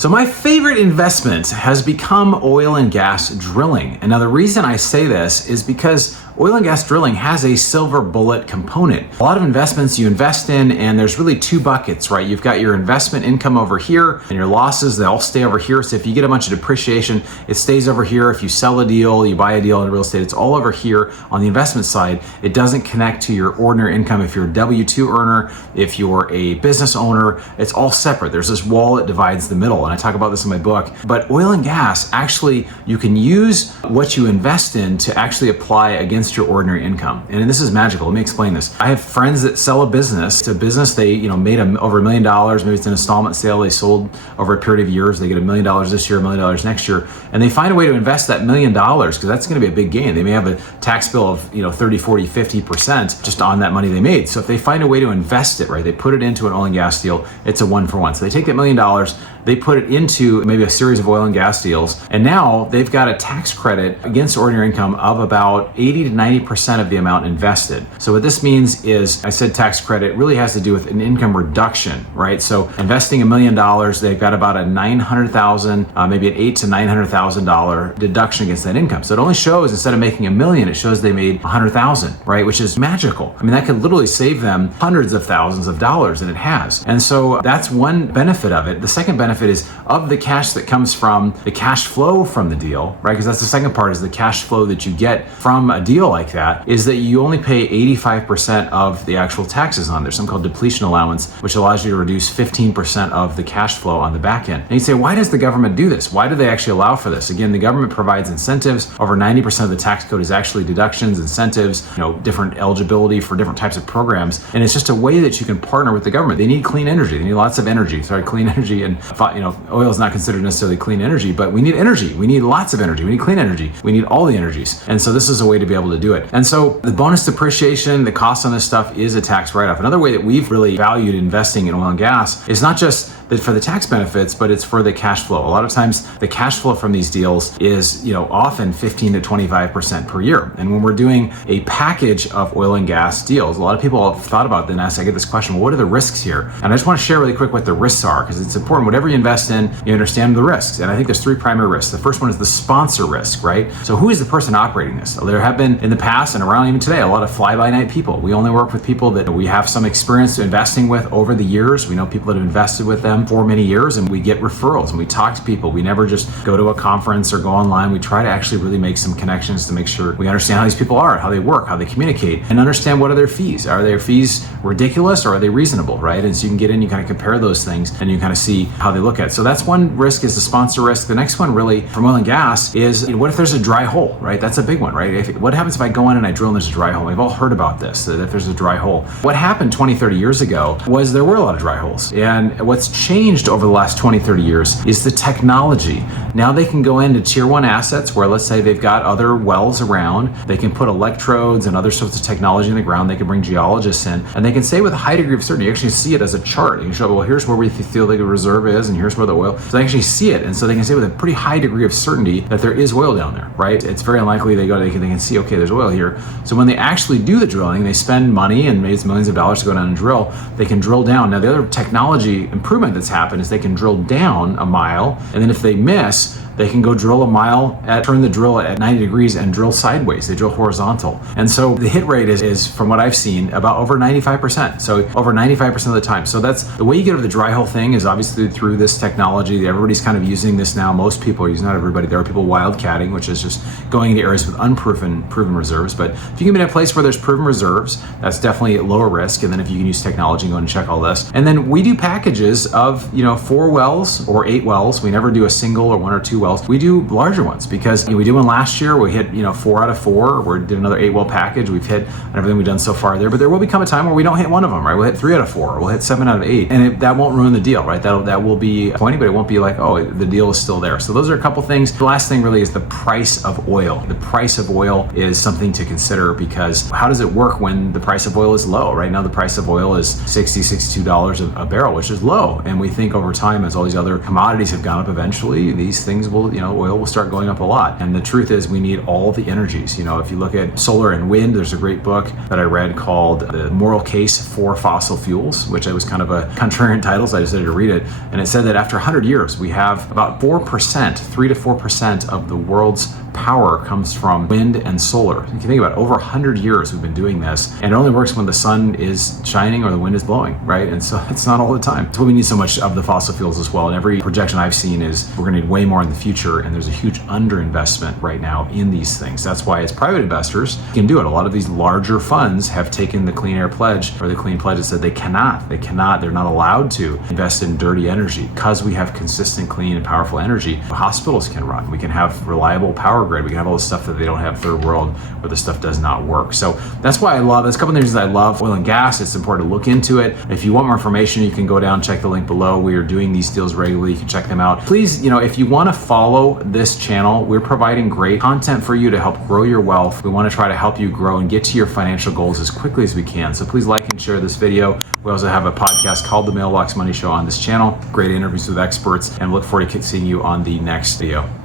So my favorite investment has become oil and gas drilling. And now the reason I say this is because oil and gas drilling has a silver bullet component. A lot of investments you invest in, and there's really two buckets, right? You've got your investment income over here, and your losses, they all stay over here. So if you get a bunch of depreciation, it stays over here. If you sell a deal, you buy a deal in real estate, it's all over here on the investment side. It doesn't connect to your ordinary income. If you're a W-2 earner, if you're a business owner, it's all separate. There's this wall that divides the middle, and I talk about this in my book. But oil and gas, actually, you can use what you invest in to actually apply against your ordinary income. And this is magical. Let me explain this. I have friends that sell a business. It's a business they made over $1 million. Maybe it's an installment sale they sold over a period of years. They get $1 million this year, $1 million next year, and they find a way to invest that $1 million because that's going to be a big gain. They may have a tax bill of 30, 40, 50% just on that money they made. So if they find a way to invest it, right, they put it into an oil and gas deal, it's a 1-for-1. So they take that $1 million, they put it into maybe a series of oil and gas deals, and now they've got a tax credit against ordinary income of about 80 to 90% of the amount invested. So what this means is, I said tax credit really has to do with an income reduction, right? So investing $1 million, they've got about a $900,000, maybe an $800,000 to $900,000 deduction against that income. So it only shows, instead of making $1 million, it shows they made $100,000, right? Which is magical. I mean, that could literally save them hundreds of thousands of dollars, and it has. And so that's one benefit of it. The second benefit is of the cash that comes from the cash flow from the deal, right? Because that's the second part, is the cash flow that you get from a deal like that, is that you only pay 85% of the actual taxes on. There's something called depletion allowance, which allows you to reduce 15% of the cash flow on the back end. And you say, why does the government do this? Why do they actually allow for this? Again, the government provides incentives. Over 90% of the tax code is actually deductions, incentives, different eligibility for different types of programs. And it's just a way that you can partner with the government. They need clean energy. They need lots of energy. Sorry, clean energy, and oil is not considered necessarily clean energy, but we need energy. We need lots of energy. We need clean energy. We need all the energies. And so this is a way to be able to do it. And so the bonus depreciation, the cost on this stuff is a tax write-off. Another way that we've really valued investing in oil and gas is not just for the tax benefits, but it's for the cash flow. A lot of times the cash flow from these deals is, often 15 to 25% per year. And when we're doing a package of oil and gas deals, a lot of people have thought about this. I get this question, well, what are the risks here? And I just want to share really quick what the risks are, because it's important. Whatever you invest in, you understand the risks. And I think there's three primary risks. The first one is the sponsor risk, right? So who is the person operating this? There have been in the past and around even today, a lot of fly-by-night people. We only work with people that we have some experience investing with over the years. We know people that have invested with them for many years, and we get referrals and we talk to people. We never just go to a conference or go online. We try to actually really make some connections to make sure we understand how these people are, how they work, how they communicate, and understand what are their fees. Are their fees ridiculous or are they reasonable, right? And so you can get in, you kind of compare those things, and you kind of see how they look at it. So that's one risk, is the sponsor risk. The next one really from oil and gas is, what if there's a dry hole, right? That's a big one, right? What happens if I go in and I drill and there's a dry hole? We've all heard about this, that if there's a dry hole. What happened 20, 30 years ago was there were a lot of dry holes. And what's changed over the last 20, 30 years is the technology. Now they can go into tier one assets where, let's say they've got other wells around, they can put electrodes and other sorts of technology in the ground, they can bring geologists in, and they can say with a high degree of certainty, you actually see it as a chart. You can show, well, here's where we feel like a reserve is, and here's where the oil, so they actually see it. And so they can say with a pretty high degree of certainty that there is oil down there, right? It's very unlikely they can see, okay, there's oil here. So when they actually do the drilling, they spend money and maybe it's millions of dollars to go down and drill, they can drill down. Now the other technology improvement that's happened is they can drill down a mile, and then if they miss, they can go drill a mile, turn the drill at 90 degrees and drill sideways. They drill horizontal. And so the hit rate is from what I've seen, about over 95%. So over 95% of the time. So that's the way you get over the dry hole thing, is obviously through this technology. Everybody's kind of using this now. Most people are using, not everybody. There are people wildcatting, which is just going into areas with unproven reserves. But if you can be in a place where there's proven reserves, that's definitely lower risk. And then if you can use technology and go and check all this. And then we do packages of, 4 wells or 8 wells. We never do a single or 1 or 2 wells. We do larger ones because we did one last year. We hit 4 out of 4. We did another 8 well package. We've hit everything we've done so far there. But there will become a time where we don't hit one of them, right? We'll hit 3 out of 4. We'll hit 7 out of 8, and that won't ruin the deal, right? That will be pointy, but it won't be like, oh, the deal is still there. So those are a couple things. The last thing really is the price of oil. The price of oil is something to consider, because how does it work when the price of oil is low? Right now the price of oil is $62 a barrel, which is low. And we think over time, as all these other commodities have gone up, eventually these things will, oil will start going up a lot. And the truth is we need all the energies. If you look at solar and wind, there's a great book that I read called The Moral Case for Fossil Fuels, which was kind of a contrarian title, so I decided to read it. And it said that after 100 years, we have about 4%, 3 to 4% of the world's power comes from wind and solar. You can think about it, over 100 years we've been doing this, and it only works when the sun is shining or the wind is blowing, right? And so it's not all the time. That's why we need so much of the fossil fuels as well. And every projection I've seen is we're gonna need way more in the future, and there's a huge underinvestment right now in these things. That's why as private investors, you can do it. A lot of these larger funds have taken the Clean Air Pledge or the Clean Pledge and said they're not allowed to invest in dirty energy because we have consistent, clean, and powerful energy. Hospitals can run. We can have reliable power grid. We can have all the stuff that they don't have third world where the stuff does not work. So that's why I love, there's a couple of reasons I love oil and gas. It's important to look into it. If you want more information, you can go down, check the link below. We are doing these deals regularly. You can check them out. Please, if you want to follow this channel, we're providing great content for you to help grow your wealth. We want to try to help you grow and get to your financial goals as quickly as we can. So please like and share this video. We also have a podcast called The Mailbox Money Show on this channel. Great interviews with experts, and look forward to seeing you on the next video.